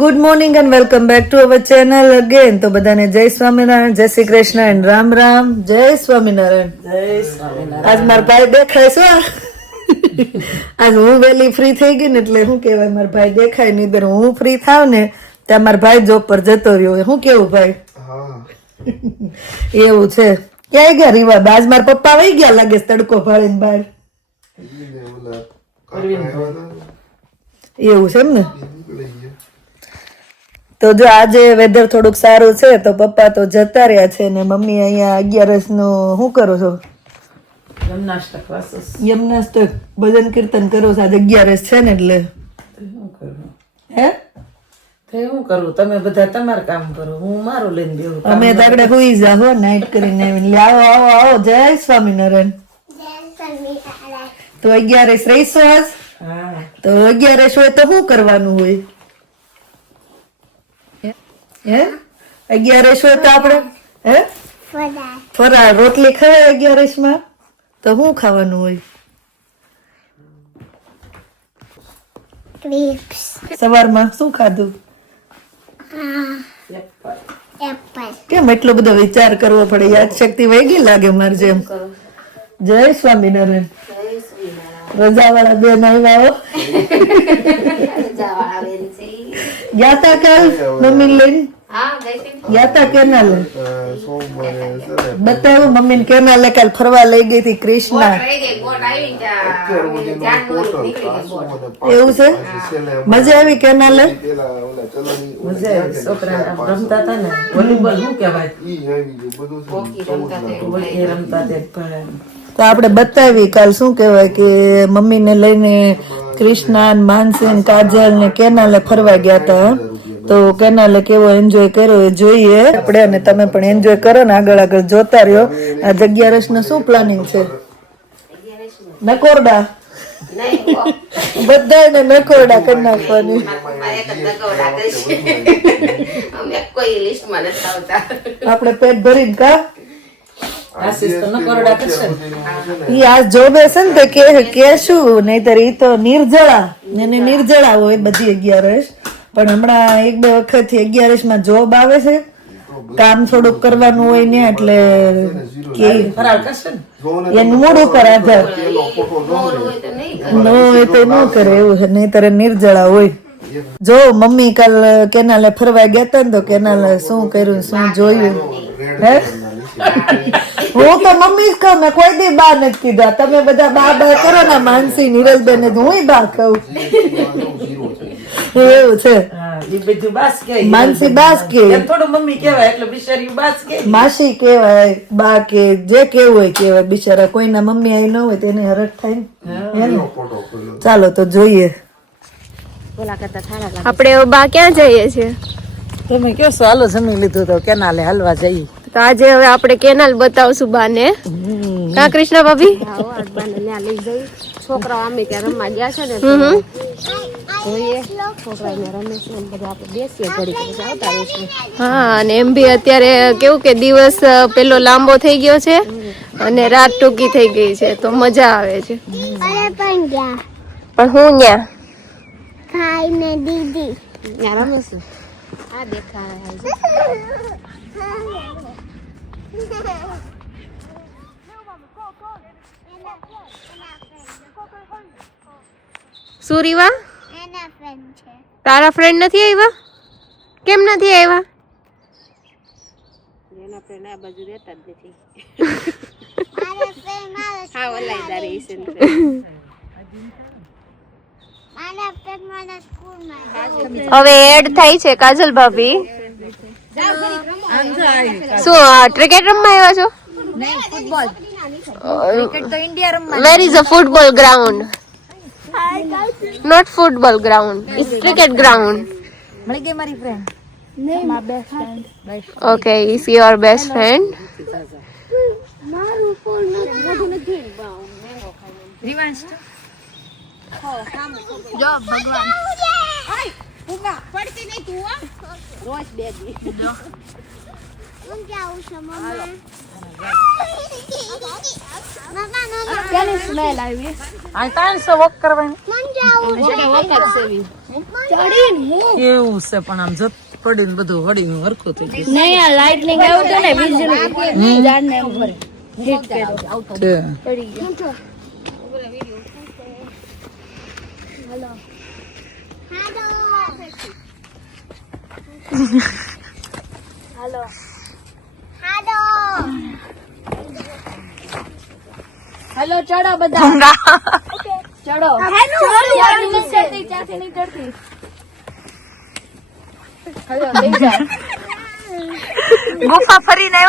Good morning and welcome back to our channel again. તો બધાને જય સ્વામિનારાયણ, જય શ્રી કૃષ્ણ એન્ડ રામ રામ. જય સ્વામિનારાયણ. જય સ્વામિનારાયણ. આજ મારા ભાઈ દેખાય છે. આજ હું વહેલી ફ્રી થઈ ગઈ ને એટલે શું કહેવાય, મારા ભાઈ દેખાય નહીં. દર હું ફ્રી થાવ ને ત્યાં મારા ભાઈ જોબ પર જતો રહ્યો. શું કેવું ભાઈ? એવું છે. ક્યાં ગયા રીવા? આજ મારા પપ્પા વહી ગયા લાગે છે તડકો ભાળીને બહાર. એવું છે એમ ને. તો જો આજે વેધર થોડુંક સારું છે તો પપ્પા તો જતા રહ્યા છે ને મમ્મી અહીંયા 11 નું શું કરો છો? યમનાષ્ટક ભજન કીર્તન કરો છો. આજે 11 છે ને એટલે હે હું કરું, તમે બધા તમારું કામ કરો, હું મારું લઈને બેહું. અમે તાગડે હુઈ જાઓ નાઈટ કરીને આવીને. આવો આવો આવો. જય સ્વામિનારાયણ. તો 11 રહીશો આજ? હા. તો 11 હોય તો શું કરવાનું હોય? હે 11 હોય તો આપણે હે ફરાળ રોટલી ખવાય 11 માં? તો શું ખાવાનું હોય? સવારમાં શું ખાધું? કેમ એટલો બધો વિચાર કરવો પડે? યાદ શક્તિ વહી ગઈ લાગે મારે જેમ. જય સ્વામિનારાયણ. રજા વાળા બેન આવ્યા. ગયા તા કાલ મમ્મી લઈને ગયા તા કેનાલે? બતાવ્યું મમ્મી કેનાલે કાલ ફરવા લઈ ગઈ હતી કૃષ્ણા. એવું છે? મજા આવી કેનાલે? છોકરા રમતા હતા ને વોલીબોલ, શું કહેવાય, રમતા હતા. તો આપણે બતાવી કાલ શું કહેવાય કે મમ્મીને લઈને કૃષ્ણા, માનસી, કાજલ ને કેનાલે ફરવા ગયા હતા. તો કેનાલે કેવો એન્જોય કર્યો એ જોઈએ આપણે, અને તમે પણ એન્જોય કરો ને આગળ આગળ જોતા રહ્યો. આ 11 નું શું પ્લાનિંગ છે? નકોરડા બધાને નકોરડા કરી નાખવાની. આપણે પેટ ભરીને કા ઈ આ જોબે છે ને કે શું, નહીતર ઈ તો નિર્જળા એને નિર્જળા હોય બધી 11. પણ હમણાં 1-2 વખત થી 11 માં જોબ આવે છે, કામ થોડુંક કરવાનું હોય ને એટલે એનું મૂડ ઉપર આધાર નો હોય તો ન કરે એવું છે, નહીતર નિર્જળા હોય. જો મમ્મી કાલ કેનાલે ફરવા ગયા હતા ને તો કેનાલે શું કર્યું શું જોયું હે? હું તો મમ્મી જ કહું, મેં કોઈ દી બા નથી કીધા. તમે બધા બા બા કરો ને, માનસી નિરલબેન હું બા કહું. એવું છે. માનસી બાસ કે થોડું મમ્મી કહેવાય એટલે બિચારી બાસ કે માસી કેવાય, બા કે જે કેવું હોય કેવાય. બિચારા કોઈના મમ્મી આવી ન હોય તો એને હરખ થાય ને. ચાલો તો જોઈએ આપણે બા ક્યાં જઈએ છીએ? તમે કયો છો? હાલો જમી લીધું તો કેનાલે હાલવા જઈએ. તો આજે હવે આપણે કેનાલ બતાવશું બાને. કા કૃષ્ણ ભાભી? છોકરાઓ અમે ત્યાં રમવા ગયા છે ને જોઈએ છોકરાને રમે છે ને બધા આપણે બેસીએ ઘડી પછી આવતા રહીશું. હા, અને એમ બી અત્યારે કેવું કે દિવસ પેલો લાંબો થઈ ગયો છે અને રાત ટૂંકી થઈ ગઈ છે તો મજા આવે છે. પણ હું ન્યા ખાઈને દીદી ત્યાં રમે છે. આ દેખાય સુરીવા તારા ફ્રેન્ડ નથી આવ્યા? કેમ નથી આવ્યા? એના ફ્રેન્ડ આ બાજુ રહેતા જ નથી. હા ઓલાઈદાર રહી છે. હવે એડ થાય છે કાજલ ભાભી. શું ક્રિકેટ રમવા આવ્યા છો? Where is a football ground? Not football ground. It's cricket ground. Okay, is your best friend? જો ભગવાન પડતી નહીં તું રોજ બે દી હું ક્યાં આવું છું મમ્મા કેની સ્મેલ આવી આ 300 વોક કરવાની કેવું છે પણ આમ જત પડીને બધું વળીને હરખું થઈ ગયું નહીં આ લાઇટનિંગ આવ્યું તો ને વીજળી ઝાડ ને ઉપર હિટ કર્યો છે. પડી ગયો હાલો હાલો ચડો બધા ચડો ચાથી નહીં ચડતી હાલો લઈ જા ગુફા ફરીને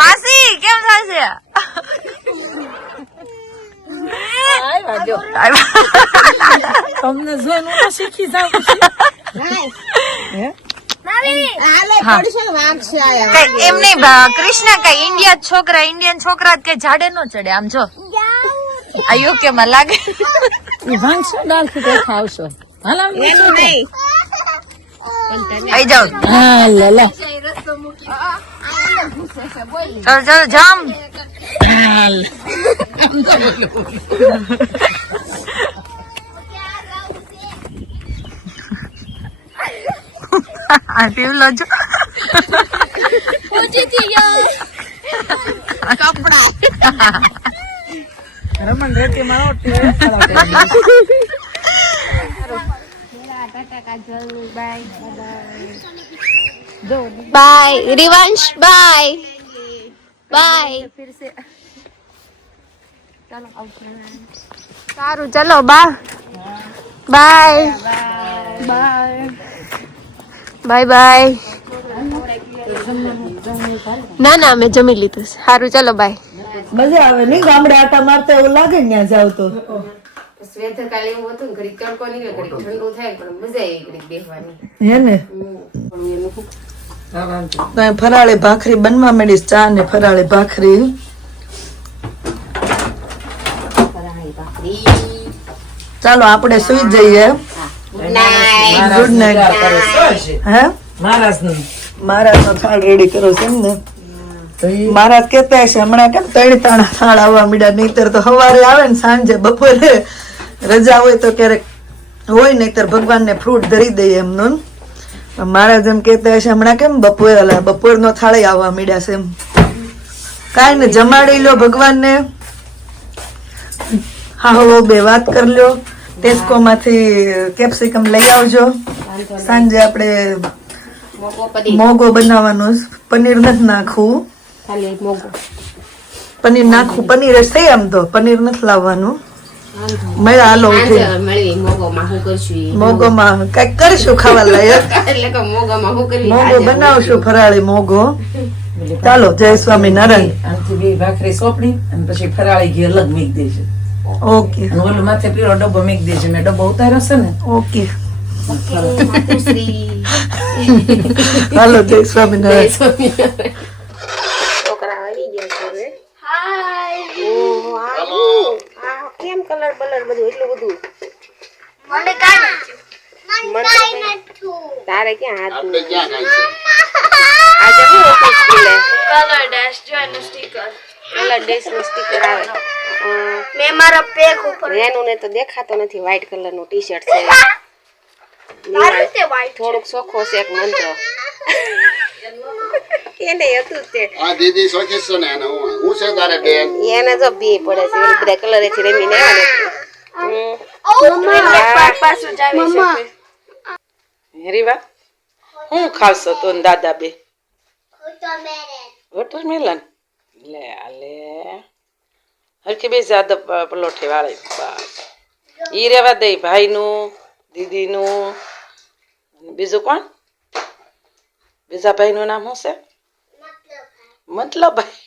માસી કેમ થશે તમને જોઈને હું શીખી જાઉં છું. એમ નહીં કૃષ્ણ કઈ ઇન્ડિયન છોકરા કે જાડે નો ચડે આમ જો આ યોગ્ય માં લાગે ઈ ભાંગશો દાળ થી ખાવશો હાલ આમ આઈ જાઓ હા લે ચાલ ચાલ જામ આ પીવલો જો રમણ રેતી માં બાય રિવાંશ બાય બાય સારું ચલો બા બાય બાય બાય બાય ના ના મેં જમી લીધું છે. સારું ચલો બાય મજા આવે નહીં ગામડે આટા મારતા એવું લાગે ને ત્યાં જાવ તો વેધર કાલે એવું હતું ને ઘડીક તડકો નીકળે ઘડીક ઠંડુ થાય પણ મજા આવી ઘડીક બેસવાની હે ને પણ એનું શું તો અહીં ફરાળી ભાખરી બનવા માંડીશ ચા ને ફરાળી ભાખરી ફરાળી ભાખરી ચાલો આપણે સુઈ જઈએ ગુડ નાઇટ હે મહારાજ નું મહારાજ નો થાળ રેડી કરો છે એમ ને મહારાજ કેતા હશે હમણાં કેમ 3 થાળ આવવા મીડા નહીતર તો સવારે આવે ને સાંજે બપોરે રજા હોય તો ક્યારેક હોય નહીતર ભગવાનને ફ્રૂટ ધરી દઈએ એમનું મહારાજ એમ કેતા હશે હમણાં કેમ બપોરનો થાળે આવવા મીડ્યા છે એમ કાંઈ ને જમાડી લો ભગવાનને હા હો બે વાત કરી લ્યો ટેસ્કો માંથી કેપ્સિકમ લઈ આવજો સાંજે આપણે મોગો બનાવવાનો પનીર નથી નાખવું ખાલી મોગો પનીર નાખવું પનીર છે આમ તો પનીર નથી લાવવાનું મળ્યા હાલો મળી મોગોમાં શું કરશું મોગોમાં કઈક કરીશું ખાવા લાયક એટલે કે મોગોમાં શું કરી મોગો બનાવશું ફરાળી મોગો ચાલો જય સ્વામિનારાયણ આમથી બે ભાખરી સોંપડી અને પછી ફરાળી ઘી અલગ મીક દેશે ઓકે અને ઓલો માથે પીળો ડબ્બો મીક દેશે મેં ડબ્બો ઉતાર્યો છે ને ઓકે માતુશ્રી હાલો જય સ્વામિનારાયણ છોકરા આવી ગયા છે હવે કેમ કલર બલર બધું એટલું બધું તારે ક્યાં હાથ આજે શું હતું સ્કૂલે કલર ડેશ જો એનું સ્ટીકર કલર ડેશ નું સ્ટીકર આવે મેં મારા પેક ઉપર એનું ને તો દેખાતો નથી વ્હાઈટ કલર નું ટી શર્ટ છે થોડુંક ચોખ્ખો છે એક મંત્ર એને હતું તે આ દીદી શોખીશ છો ને હું છે તારે બેન એને જો બી પડે છે એ બધા કલર થી રમીને રીવા હું ખાવશો તો ને દાદા બે વોટરમેલન લે લે હરખી બે જ્યાદા પલોઠે વાળે બસ ઈ રેવા દે ભાઈનું દીદીનું બીજું કોણ બીજા ભાઈનું નામ શું છે મતલબ ભાઈ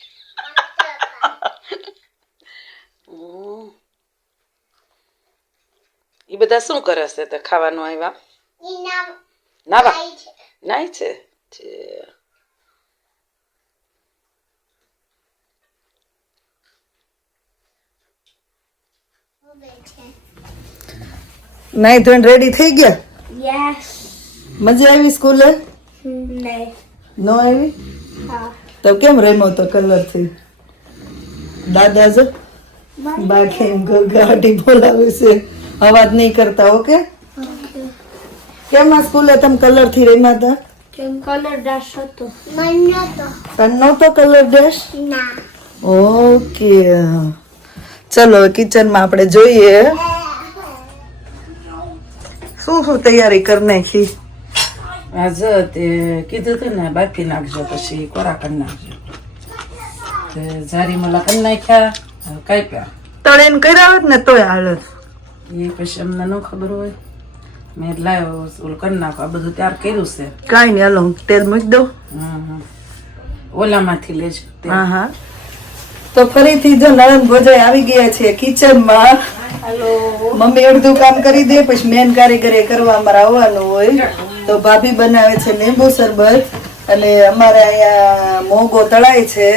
એ બધા શું કરે છે તો ખાવાનું આવ્યા નાવા નાય છે નાઈ ધોઈને રેડી થઈ ગયા યસ મજા આવી સ્કૂલે નો આવી તો કેમ રેમો તો કલર થી દાદા જો બા કેમ ગાડી બોલાવે છે અવાજ નહીં કરતા ઓકે કેમ આ સ્કૂલે તમે કલર થી રેમા હતા તને નહોતો કલર ડેશ ઓકે ચલો કિચન માં આપણે જોઈએ શું શું તૈયારી કરી નાખી આજે તે કીધું હતું ને બાફી નાખજો પછી કોરા કરી નાખજો તે જારી મલા કરી નાખ્યા કાપ્યા તળેન કર્યા હોત ને તોય હાલત એ પછી અમને ન ખબર હોય મેં લાવ્યો ઓલું કરી નાખો આ બધું ત્યાર કર્યું છે કાંઈ નહીં હાલો હું તેલ મૂકી દઉં ઓલામાંથી લેજો તેલ. હા હા તો ફરીથી જો નણંદ ભોજાઈ આવી ગયા છે કિચનમાં મમ્મી અડધું કામ કરી દે પછી મેન કારીગરી કરવા અમારે આવવાનું હોય તો ભાભી બનાવે છે લીંબુ શરબત અને અમારે અહીંયા મોગો તળાય છે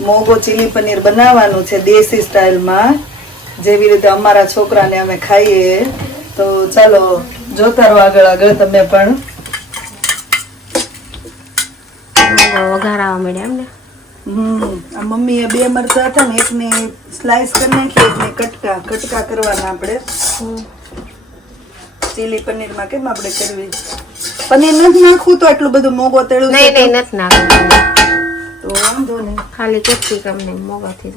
મોગો ચીલી પનીર બનાવવાનું છે દેશી સ્ટાઇલમાં જેવી રીતે અમારા છોકરાને અમે ખાઈએ તો ચાલો જોતા રહો આગળ આગળ તમે પણ વઘાર આવવા માંડ્યા એમ ને આ મમ્મીએ 2 મરચાં હતા ને એકને સ્લાઈસ કરી નાખી એકને કટકા કરવાના આપણે ચીલી પનીરમાં કેમ આપણે કરવી પનીર નથી નાખવું તો એટલું બધું મોગો તેડું નહીં નહીં નથી નાખવું તો વાંધો નહીં ખાલી કેપ્સિકમ ને મોગાથી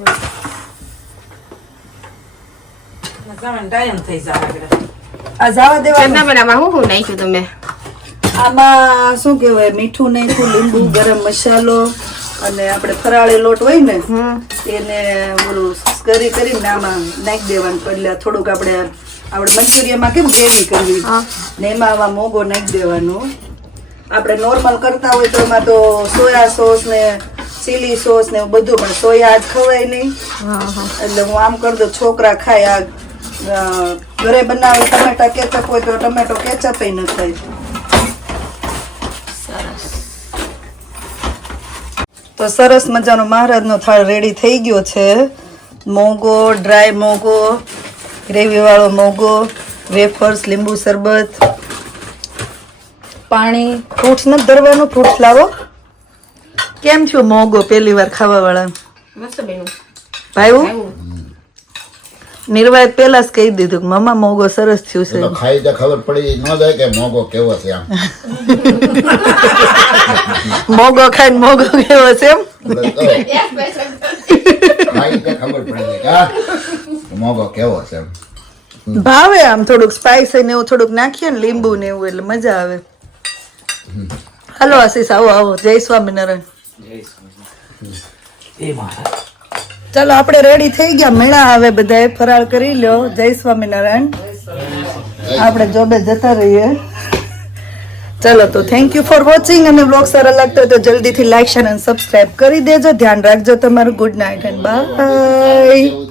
ટાઈમ થઈ જાય આ જવા દેવાનું ચંદામણામાં શું નાખ્યું તમે આમાં શું કહેવાય મીઠું નાખ્યું લીંબુ ગરમ મસાલો અને આપણે ફરાળી લોટ હોય ને એને ઓલું કરીને આમાં નાખી દેવાનું એટલે થોડુંક આપણે મંચુરિયનમાં કેમ ગ્રેવી કરવી ને એમાં આવા મોગો નાખી દેવાનું આપણે નોર્મલ કરતા હોય તો એમાં તો સોયા સોસ ને ચીલી સોસ ને એવું બધું પણ સોયા આજ ખવાય નહીં એટલે હું આમ કરી દઉં છોકરા ખાય આ ઘરે બનાવે ટમેટા કેચઅપ હોય તો ટમેટો કેચઅપ ન થાય તો સરસ મજાનો મહારાજનો થાળ રેડી થઈ ગયો છે મોગો ડ્રાય મોગો ગ્રેવી વાળો મોગો વેફર્સ લીંબુ શરબત પાણી ફ્રૂટ્સ નથી ધરવાનું ફ્રૂટ્સ લાવો કેમ છો મોગો પહેલી વાર ખાવા વાળા મસ્ત બેનું ભાઈ નિર્વાય પેલા જ કહી દીધું કે મમ્મા મોગો સરસ થયું છે ખાઈ તો ખબર પડી ન જાય કે મોગો કેવો છે આમ મોગો ખાઈને મોગો કેવો છે એમ ખાઈ તો ખબર પડી જાય કે મોગો કેવો છે એમ ભાવે આમ થોડુંક સ્પાઈસ ને એવું થોડુંક નાખીએ ને લીંબુ ને એવું એટલે મજા આવે હાલો આશીષ આવો આવો જય સ્વામિનારાયણ ચાલો આપણે રેડી થઈ ગયા મેળા આવે બધાએ ફરાળ કરી લ્યો જય સ્વામિનારાયણ આપણે જોબે જતા રહીએ ચલો તો થેન્ક યુ ફોર વોચિંગ અને વ્લોગ સારા લાગતો હોય તો જલ્દીથી લાઈક શેર અને સબસ્ક્રાઇબ કરી દેજો ધ્યાન રાખજો તમારું ગુડ નાઇટ એન્ડ બાય